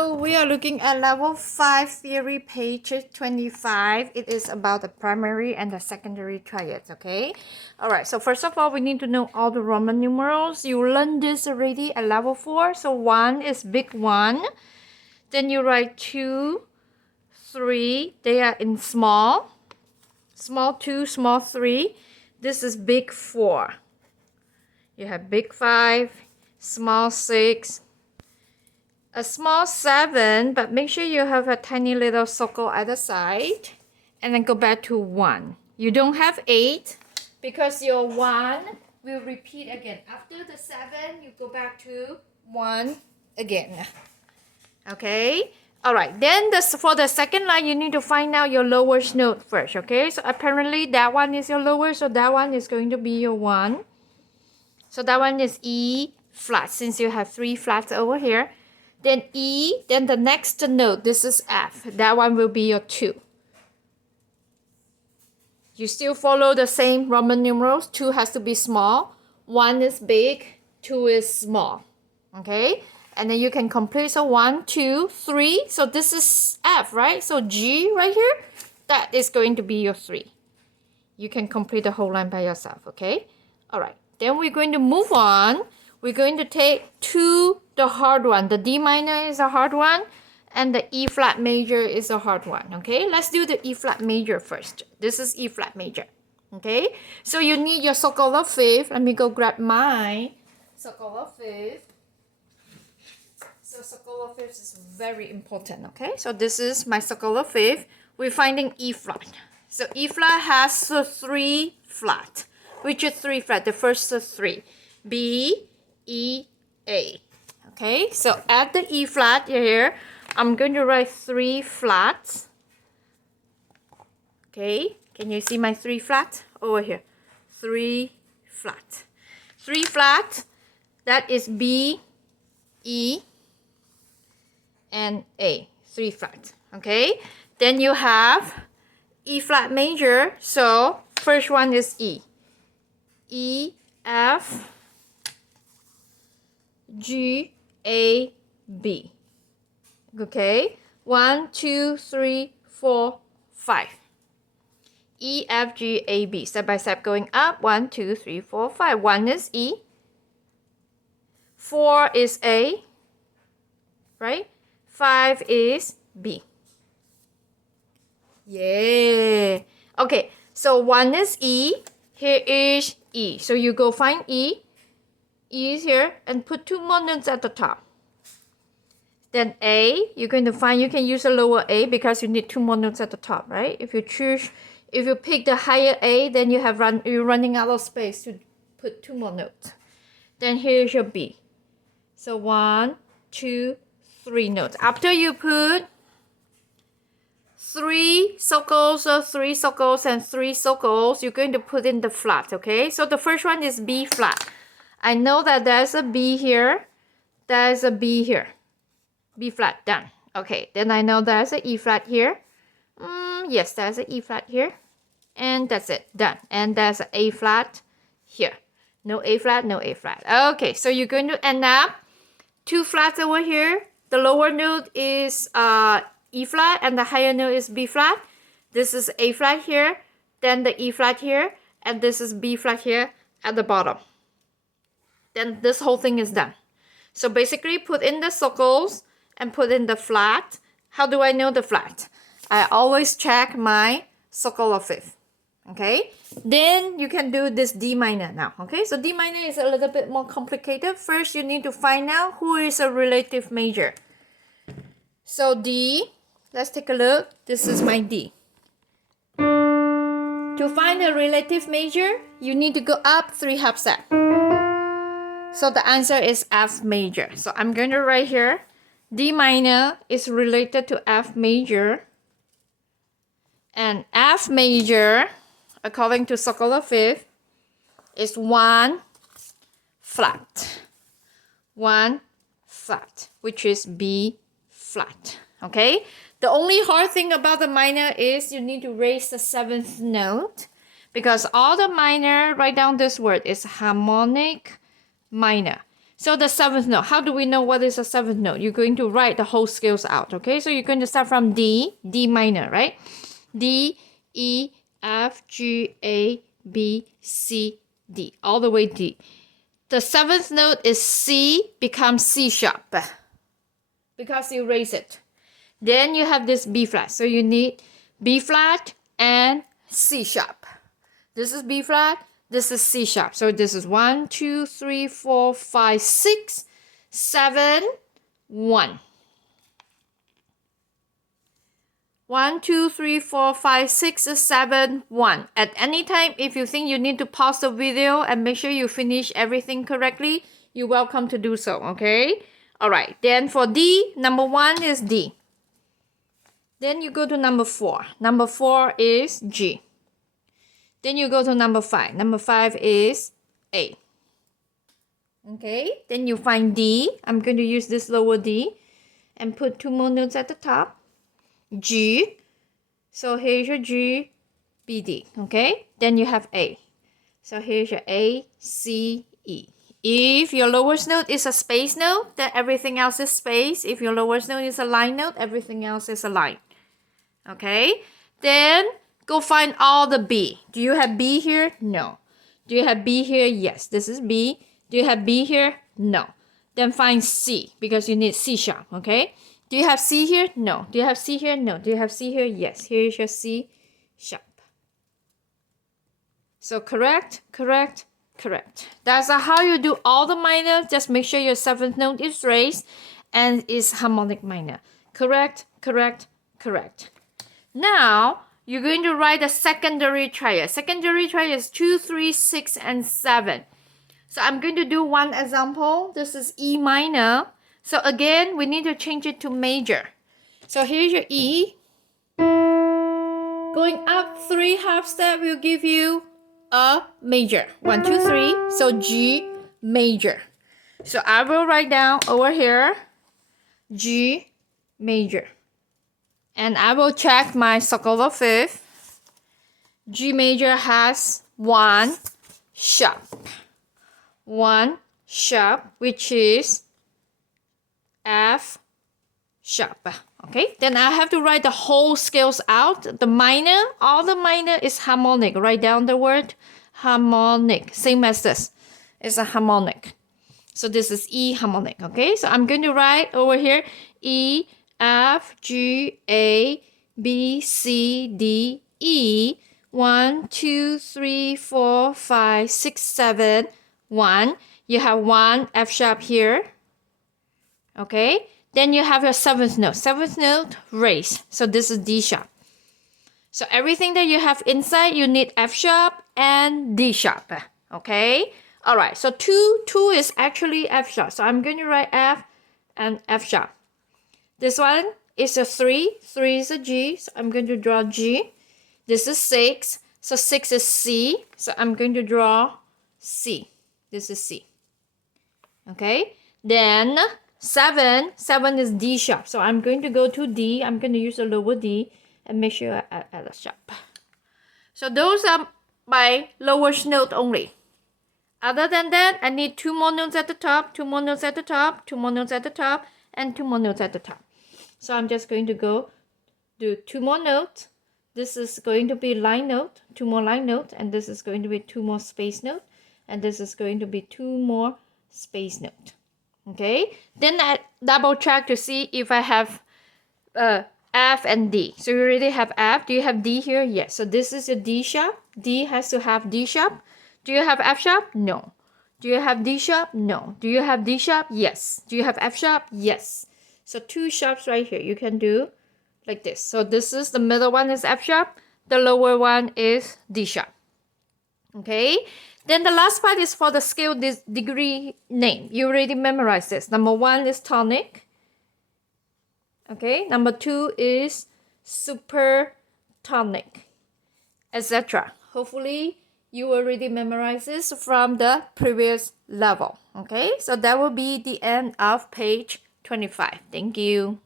So we are looking at level 5 theory, page 25. It is about the primary and the secondary triads, okay? Alright, so first of all, we need to know all the Roman numerals. You learned this already at level 4. So 1 is big 1. Then you write 2, 3. They are in small. Small 2, small 3. This is big 4. You have big 5, small 6, a small 7, but make sure you have a tiny little circle at the side, and then go back to 1. You don't have 8 because your 1 will repeat again. After the 7, you go back to 1 again. Okay? Alright, then for the second line, you need to find out your lowest note first. Okay? So apparently that one is your lowest, so that one is going to be your 1. So that one is E flat, since you have 3 flats over here. Then E, then the next note, this is F. That one will be your 2. You still follow the same Roman numerals. 2 has to be small. 1 is big. 2 is small. Okay? And then you can complete. So 1, 2, 3. So this is F, right? So G right here, that is going to be your 3. You can complete the whole line by yourself. Okay? Alright. Then we're going to move on. We're going to take the hard one. The D minor is a hard one, and the E flat major is a hard one. Okay, let's do the E flat major first. This is E flat major. Okay, so you need your circle of fifth. Let me go grab my circle of fifth. So circle of fifth is very important. Okay, so this is my circle of fifth. We're finding E flat. So E flat has 3 flat. Which is 3 flat? The first 3. B, E, A. Okay, so at the E flat here, I'm going to write 3 flats. Okay, can you see my 3 flat? Over here. 3 flat. 3 flat, that is B, E, and A. 3 flat. Okay, then you have E flat major, so first one is E. E, F, G, A, B. Okay, 1, 2, 3, 4, 5. E, F, G, A, B. Step by step going up. 1, 2, 3, 4, 5. 1 is E. 4 is A. Right? 5 is B. Yeah. Okay, so 1 is E. Here is E. So you go find E. E is here, and put 2 more notes at the top. Then A, you're going to find, you can use a lower A because you need 2 more notes at the top, right? If you pick the higher A, then you're running out of space to put 2 more notes. Then here's your B. So 1, 2, 3 notes. After you put 3 circles, and 3 circles, you're going to put in the flat, okay? So the first one is B flat. I know that there's a B here. There's a B here. B flat, done. Okay, then I know there's an E flat here. Yes, there's an E flat here. And that's it, done. And there's an A flat here. No A flat, no A flat. Okay, so you're going to end up 2 flats over here. The lower note is E flat and the higher note is B flat. This is A flat here, then the E flat here, and this is B flat here at the bottom. Then this whole thing is done. So basically put in the circles and put in the flat. How do I know the flat? I always check my circle of fifth. Okay, then you can do this D minor now. Okay, so D minor is a little bit more complicated. First, you need to find out who is a relative major. So D, let's take a look. This is my D. To find a relative major, you need to go up 3 half steps. So the answer is F major. So I'm going to write here, D minor is related to F major. And F major, according to circle of fifth, is 1 flat. 1 flat, which is B flat. Okay? The only hard thing about the minor is you need to raise the 7th note, because all the minor, write down this word, is harmonic minor. So the seventh note, how do we know what is a seventh note? You're going to write the whole scales out, okay? So you're going to start from D, D minor, right? D, E, F, G, A, B, C, D, all the way D. The seventh note is C, becomes C sharp because you raise it. Then you have this B flat. So you need B flat and C sharp. This is B flat. This is C sharp. So this is 1, 2, 3, 4, 5, 6, 7, 1. 1, 2, 3, 4, 5, 6, 7, 1. At any time, if you think you need to pause the video and make sure you finish everything correctly, you're welcome to do so, okay? Alright, then for D, number 1 is D. Then you go to number 4. Number 4 is G. Then you go to number 5. Number 5 is A. Okay, then you find D. I'm going to use this lower D and put 2 more notes at the top. G. So here's your G, B, D. Okay, then you have A. So here's your A, C, E. If your lowest note is a space note, then everything else is space. If your lowest note is a line note, everything else is a line. Okay, then go find all the B. Do you have B here? No. Do you have B here? Yes, this is B. Do you have B here? No. Then find C because you need C sharp, okay? Do you have C here? No. Do you have C here? No. Do you have C here? Yes. Here is your C sharp. So correct, correct, correct. That's how you do all the minor. Just make sure your seventh note is raised and is harmonic minor. Correct, correct, correct. Now, you're going to write a secondary triad. Secondary triad is 2, 3, 6, and 7. So I'm going to do one example. This is E minor. So again, we need to change it to major. So here's your E. Going up 3 half steps will give you a major. 1, 2, 3. So G major. So I will write down over here G major. And I will check my circle of fifth. G major has 1 sharp. 1 sharp, which is F sharp. Okay, then I have to write the whole scales out. The minor, all the minor is harmonic. Write down the word harmonic. Same as this. It's a harmonic. So this is E harmonic. Okay, so I'm going to write over here E, F, G, A, B, C, D, E. 1, 2, 3, 4, 5, 6, 7, 1. You have 1 F sharp here. Okay, then you have your seventh note. Seventh note raised. So this is D sharp. So everything that you have inside, you need F sharp and D sharp. Okay, all right. So 2 is actually F sharp. So I'm going to write F and F sharp. This one is a 3. 3 is a G. So I'm going to draw G. This is 6. So 6 is C. So I'm going to draw C. This is C. Okay. Then 7. 7 is D sharp. So I'm going to go to D. I'm going to use a lower D and make sure I add a sharp. So those are my lowest note only. Other than that, I need 2 more notes at the top, 2 more notes at the top, 2 more notes at the top, and 2 more notes at the top. So I'm just going to go do 2 more notes. This is going to be line note, 2 more line notes, and this is going to be 2 more space note, and this is going to be 2 more space note. Okay, then I double check to see if I have F and D. So you already have F. Do you have D here? Yes. So this is a D sharp. D has to have D sharp. Do you have F sharp? No. Do you have D sharp? No. Do you have D sharp? Yes. Do you have F sharp? Yes. So 2 sharps right here. You can do like this. So this is the middle one is F sharp. The lower one is D sharp. Okay. Then the last part is for the scale degree name. You already memorized this. Number 1 is tonic. Okay. Number 2 is supertonic, etc. Hopefully you already memorized this from the previous level. Okay. So that will be the end of page 25. Thank you.